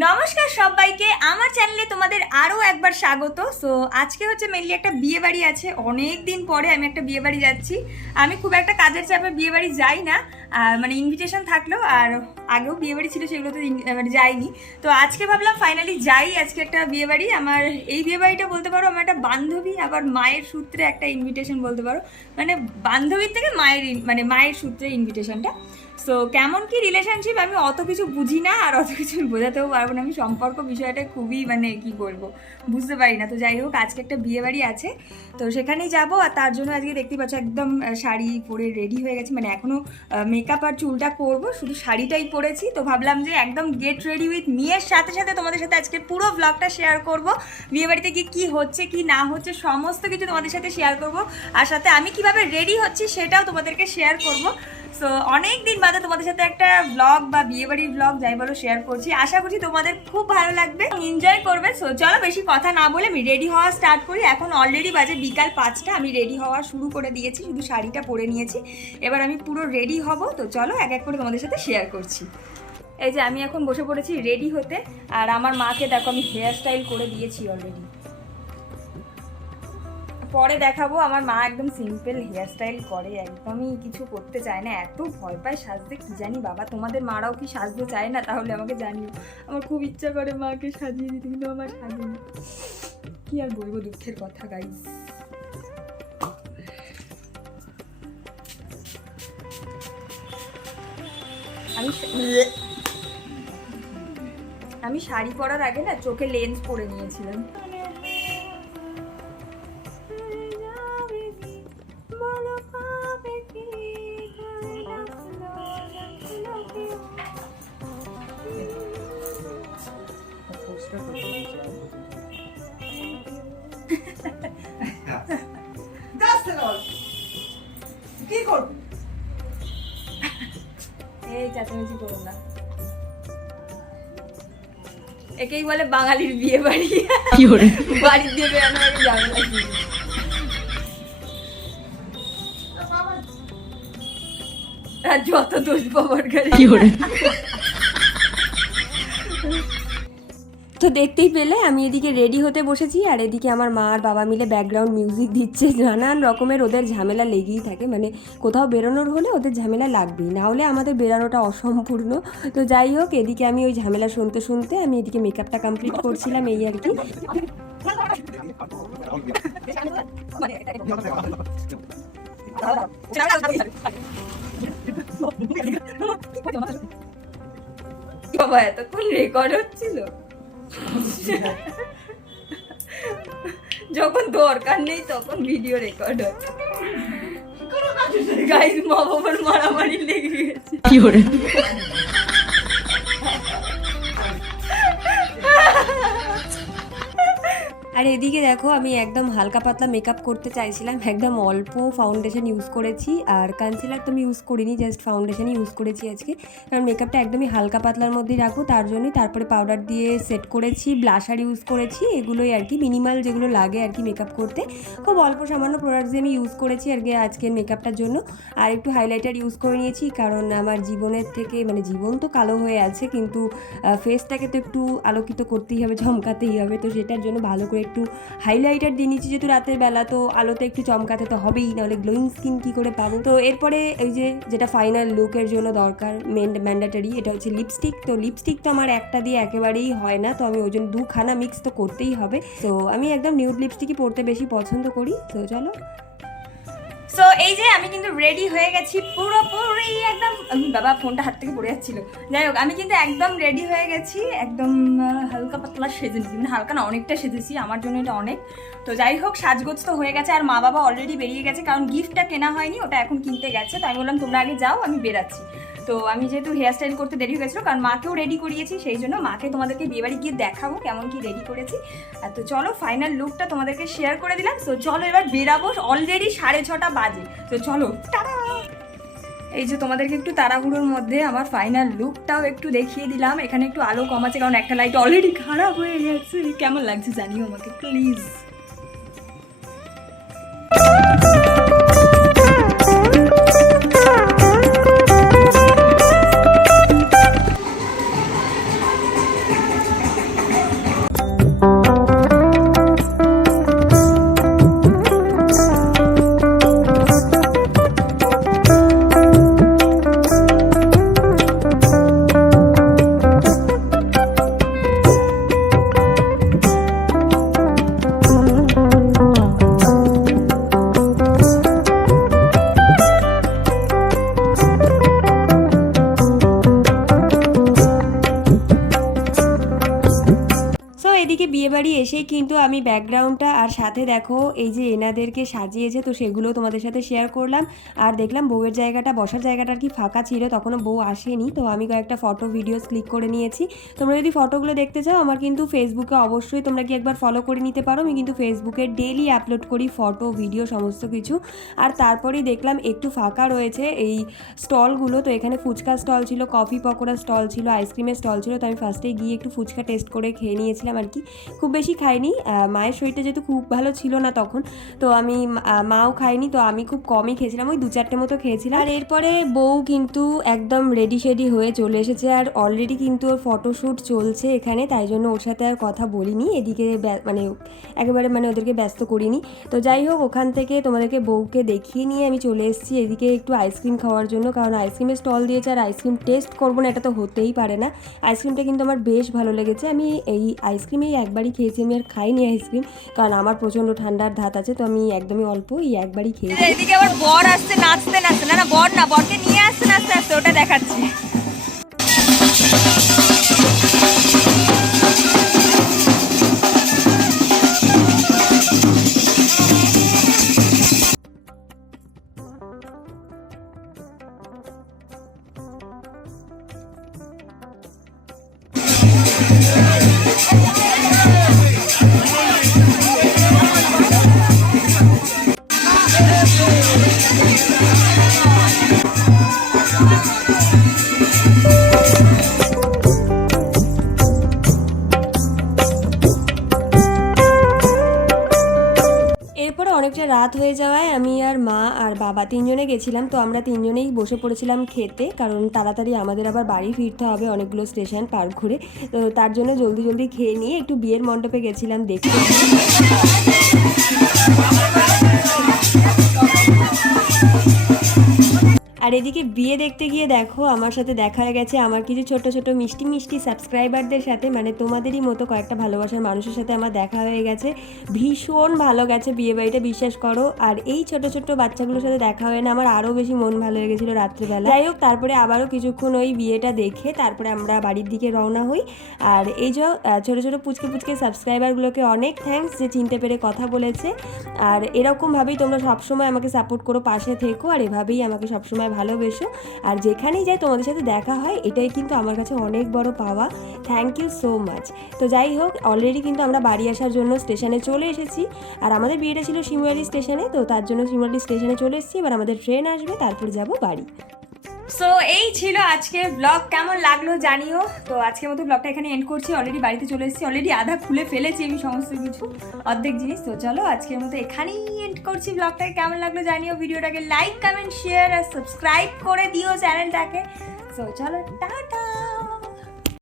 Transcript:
নমস্কার সবাইকে, আমার চ্যানেলে তোমাদের আরও একবার স্বাগত। সো আজকে হচ্ছে মেনলি একটা বিয়ে বাড়ি আছে। অনেক দিন পরে আমি একটা বিয়ে বাড়ি যাচ্ছি। আমি খুব একটা কাজের চাপে বিয়ে বাড়ি যাই না। মানে ইনভিটেশন থাকল, আর আগেও বিয়ে বাড়ি ছিল, সেগুলোতে মানে যাইনি। তো আজকে ভাবলাম ফাইনালি যাই, আজকে একটা বিয়ে বাড়ি আমার এই বিয়ে বাড়িটা বলতে পারো, আমার একটা বান্ধবী, আবার মায়ের সূত্রে একটা ইনভিটেশন বলতে পারো। মানে বান্ধবীর থেকে মায়ের মানে মায়ের সূত্রে ইনভিটেশনটা সো কেমন কি রিলেশনশিপ আমি অত কিছু বুঝি না আর অত কিছু বোঝাতেও পারব না। আমি সম্পর্ক বিষয়টা খুবই মানে কি বলব, বুঝতে পারি না। তো যাই হোক, আজকে একটা বিয়ে বাড়ি আছে। তো সেখানেই যাব আর তার জন্য আজকে দেখতে পাচ্ছ একদম শাড়ি পরে রেডি হয়ে গেছি। মানে এখনও মেকআপ আর চুলটা করব শুধু শাড়িটাই পরেছি। তো ভাবলাম যে একদম গেট রেডি উইথ মেয়ের সাথে সাথে তোমাদের সাথে আজকে পুরো ব্লগটা শেয়ার করব। বিয়ে বাড়িতে গিয়ে কী হচ্ছে, কি না হচ্ছে, সমস্ত কিছু তোমাদের সাথে শেয়ার করব। আর সাথে আমি কীভাবে রেডি হচ্ছি সেটাও তোমাদেরকে শেয়ার করব। সো অনেক দিন বাদে তোমাদের সাথে একটা ব্লগ বা বিয়ে বাড়ির ব্লগ যাই বলো শেয়ার করছি। আশা করছি তোমাদের খুব ভালো লাগবে। এনজয় করবে। সো চলো বেশি কথা না বলে আমি রেডি হওয়া স্টার্ট করি। এখন অলরেডি বাজে বিকাল পাঁচটা। আমি রেডি হওয়া শুরু করে দিয়েছি। শুধু শাড়িটা পরে নিয়েছি। এবার আমি পুরো রেডি হব। তো চলো, এক এক করে তোমাদের সাথে শেয়ার করছি। এই যে আমি এখন বসে পড়েছি রেডি হতে। আর আমার মাকে দেখো, আমি হেয়ার স্টাইল করে দিয়েছি অলরেডি পরে দেখাবো, আমার মা একদম সিম্পল হেয়ার স্টাইল করে, একদমই কিছু করতে চায় না, এত ভয় পায় সাজতে, কি জানি বাবা, তোমাদের মারাও কি সাজতে চায় না? তাহলে আমাকে জানিও। আমার খুব ইচ্ছা করে মাকে সাজিয়ে দিতে, কিন্তু আমার সাজিয়ে কি আর বলব দুঃখের কথা গাইস আমি আমি শাড়ি পরার আগে না, চোখে লেন্স পরে নিয়েছিলাম। এই চেঁচামেচি করো না। একেই বলে বাঙালির বিয়ে বাড়ি। বাড়ির দিয়ে বেরোনো আগে ঝামেলা শুরু। আর যত দোষ বাবার গাড়ি তো দেখতেই পেলে আমি এদিকে রেডি হতে বসেছি আর এদিকে আমার মা আর বাবা মিলে ব্যাকগ্রাউন্ড মিউজিক দিচ্ছে। নানান রকমের ওদের ঝামেলা লেগেই থাকে মানে কোথাও বেরোনোর হলে ওদের ঝামেলা লাগবেই না হলে আমাদের বেরোনোটা অসম্পূর্ণ। তো যাই হোক এদিকে আমি ওই ঝামেলা শুনতে শুনতে আমি এদিকে মেকআপটা কমপ্লিট করছিলাম এই আর কি। বাবা এতক্ষণ রেকর্ড হচ্ছিল? যখন দরকার নেই তখন ভিডিও রেকর্ড হয়। গাইজ মা বাবার মারামারি লেগে গেছে। কি আর এদিকে দেখো, আমি একদম হালকা পাতলা মেকআপ করতে চাইছিলাম, একদম অল্প ফাউন্ডেশন ইউজ করেছি। আর কনসিলার তো আমি ইউজ করিনি জাস্ট ফাউন্ডেশনই ইউজ করেছি আজকে। কারণ মেকআপটা একদমই হালকা পাতলার মধ্যেই রাখব তার জন্যই তারপরে পাউডার দিয়ে সেট করেছি ব্লাশার ইউজ করেছি, এগুলোই আর কি মিনিমাল যেগুলো লাগে আর কি মেকআপ করতে। খুব অল্প সামান্য প্রোডাক্টস দিয়ে আমি ইউজ করেছি আর কি আজকের মেকআপটার জন্য। আর একটু হাইলাইটার ইউজ করে নিয়েছি, কারণ আমার জীবনের থেকে মানে জীবন তো কালো হয়ে আছে, কিন্তু ফেসটাকে তো একটু আলোকিত করতেই হবে, চমকাতেই হবে, তো সেটার জন্য ভালো করে একটু হাইলাইটার দিয়ে নিচ্ছি যেহেতু রাতের বেলা, তো আলোতে একটু চমকাতে তো হবেই, নাহলে গ্লোয়িং স্কিন কী করে পাবো? তো এরপরে এই যে যেটা ফাইনাল লুকের জন্য দরকার মেন ম্যান্ডাটারি এটা হচ্ছে লিপস্টিক তো লিপস্টিক তো আমার একটা দিয়ে একেবারেই হয় না, তো আমি ওই জন্য দুখানা মিক্স তো করতেই হবে। তো আমি একদম নিউড লিপস্টিকই পরতে বেশি পছন্দ করি। তো চলো সো এই যে আমি কিন্তু রেডি হয়ে গেছি পুরোপুরি একদম বাবা, ফোনটা হাত থেকে পড়ে যাচ্ছিল। যাই হোক, আমি কিন্তু একদম রেডি হয়ে গেছি, একদম হালকা পাতলা সেজেছি। মানে হালকা না, অনেকটা সেজেছি, আমার জন্য এটা অনেক। তো যাই হোক, সাজগোজ তো হয়ে গেছে, আর মা বাবা অলরেডি বেরিয়ে গেছে, কারণ গিফটটা কেনা হয়নি, ওটা এখন কিনতে গেছে তো আমি বললাম, তোমরা আগে যাও, আমি বেরাচ্ছি। তো আমি যেহেতু হেয়ার স্টাইল করতে দেরি হয়ে গেছিল, কারণ মাকেও রেডি করিয়েছি, সেই জন্য মাকে তোমাদেরকে বিয়েবাড়ি গিয়ে দেখাবো কেমন কি রেডি করেছি। আর তো চলো ফাইনাল লুকটা তোমাদেরকে শেয়ার করে দিলাম। তো চলো এবার বেরাবো অলরেডি সাড়ে ছটা বাজে। তো চলো এই যে তোমাদেরকে একটু তাড়াহুড়োর মধ্যে আমার ফাইনাল লুকটাও একটু দেখিয়ে দিলাম। এখানে একটু আলো কম আছে, কারণ একটা লাইট অলরেডি খারাপ হয়ে গেছে। কেমন লাগছে জানিও আমাকে প্লিজ এদিকে বিয়েবাড়ি এসেই কিন্তু আমি ব্যাকগ্রাউন্ডটা আর সাথে দেখো, এই যে এনাদেরকে সাজিয়েছে, তো সেগুলো তোমাদের সাথে শেয়ার করলাম। আর দেখলাম বউয়ের জায়গাটা, বসার জায়গাটা আর কি ফাঁকা ছিল, তখনও বউ আসেনি। তো আমি কয়েকটা ফটো ভিডিওস ক্লিক করে নিয়েছি। তোমরা যদি ফটোগুলো দেখতে চাও, আমার কিন্তু ফেসবুকে অবশ্যই তোমরা কি একবার ফলো করে নিতে পারো। আমি কিন্তু ফেসবুকে ডেলি আপলোড করি ফটো ভিডিও সমস্ত কিছু। আর তারপরেই দেখলাম একটু ফাঁকা রয়েছে এই স্টলগুলো তো এখানে ফুচকা স্টল ছিল কফি পকোড়া স্টল ছিল আইসক্রিমের স্টল ছিল। তো আমি ফার্স্টে গিয়ে একটু ফুচকা টেস্ট করে খেয়ে নিয়েছিলাম আর কি। খুব বেশি খাইনি। মায়ের শরীরটা যেহেতু খুব ভালো ছিল না তখন, তো আমি মাও খাইনি, তো আমি খুব কমই খেয়েছিলাম, ওই দু চারটে মতো খেয়েছিলাম। আর এরপরে বউ কিন্তু একদম রেডি শেডি হয়ে চলে এসেছে, আর অলরেডি কিন্তু ওর ফটোশ্যুট চলছে এখানে, তাই জন্য ওর সাথে আর কথা বলিনি, এদিকে মানে একেবারে মানে ওদেরকে ব্যস্ত করিনি। তো যাই হোক, ওখান থেকে তোমাদেরকে বউকে দেখিয়ে নিয়ে আমি চলে এসেছি, এদিকে একটু আইসক্রিম খাওয়ার জন্য, কারণ আইসক্রিমের স্টল দিয়েছে, আর আইসক্রিম টেস্ট করব না, এটা তো হতেই পারে না। আইসক্রিমটা কিন্তু আমার বেশ ভালো লেগেছে, আমি এই আইসক্রিমেই একবারই খেয়েছি, আমি আর খাইনি আইসক্রিম কারণ আমার প্রচণ্ড ঠান্ডার ধাত আছে, তো আমি একদমই অল্প এই একবারই খেয়েছি। এদিকে আবার বর আসছে, নাচতে নাচতে না না, বর না, বরকে নিয়ে আসছে, নাচতে আসতে ওটা দেখাচ্ছি। আর বাবা তিনজনে গেছিলাম, তো আমরা তিনজনেই বসে পড়েছিলাম খেতে, কারণ তাড়াতাড়ি আমাদের আবার বাড়ি ফিরতে হবে অনেকগুলো স্টেশন পার ঘুরে, তো তার জন্য জলদি জলদি খেয়ে নিয়ে একটু বিয়ের মণ্ডপে গেছিলাম দেখতে। আর এদিকে বিয়ে দেখতে গিয়ে দেখো, আমার সাথে দেখা হয়ে গেছে আমার কিছু ছোট ছোট মিষ্টি মিষ্টি সাবস্ক্রাইবারদের সাথে মানে তোমাদেরই মতো কয়েকটা ভালোবাসার মানুষের সাথে আমার দেখা হয়ে গেছে। ভীষণ ভালো গেছে বিয়ে বাড়িটা বিশ্বাস করো। আর এই ছোট ছোট বাচ্চাগুলোর সাথে দেখা হয় না আমার আরও বেশি মন ভালো হয়ে গেছিল রাত্রিবেলা। যাই হোক, তারপরে আবারও কিছুক্ষণ ওই বিয়েটা দেখে তারপরে আমরা বাড়ির দিকে রওনা হই। আর এই যে ছোট ছোট পুচকে পুচকে সাবস্ক্রাইবারগুলোকে অনেক থ্যাঙ্কস যে চিনতে পেরে কথা বলেছে। আর এরকমভাবেই তোমরা সবসময় আমাকে সাপোর্ট করো, পাশে থেকো। আর এভাবেই আমাকে সবসময় ভালোবেসো। আর যেখানেই যাই তোমাদের সাথে দেখা হয়, এটাই কিন্তু আমার কাছে অনেক বড় পাওয়া। থ্যাংক ইউ সো মাচ তো যাই হোক অলরেডি কিন্তু আমরা বাড়ি আসার জন্য স্টেশনে চলে এসেছি। আর আমাদের বিয়েটা ছিল শিমুয়ালি স্টেশনে তো তার জন্য শিমুয়ালি স্টেশনে চলে এসেছি। এবার আমাদের ট্রেন আসবে, তারপর যাব বাড়ি। সো এই ছিল আজকে ব্লগ কেমন লাগল জানিও। তো আজকের মতো ব্লগটা এখানে এন্ড করছি। অলরেডি বাড়িতে চলে এসেছি। অলরেডি আধা খুলে ফেলেছি আমি সমস্ত কিছু, অর্ধেক জিনিস। তো চলো আজকের মতো এখানেই এন্ড করছি ব্লগটাকে কেমন লাগল জানিও ভিডিওটাকে লাইক কমেন্ট শেয়ার আর সাবস্ক্রাইব করে দিও চ্যানেলটাকে সো চলো, টাটা!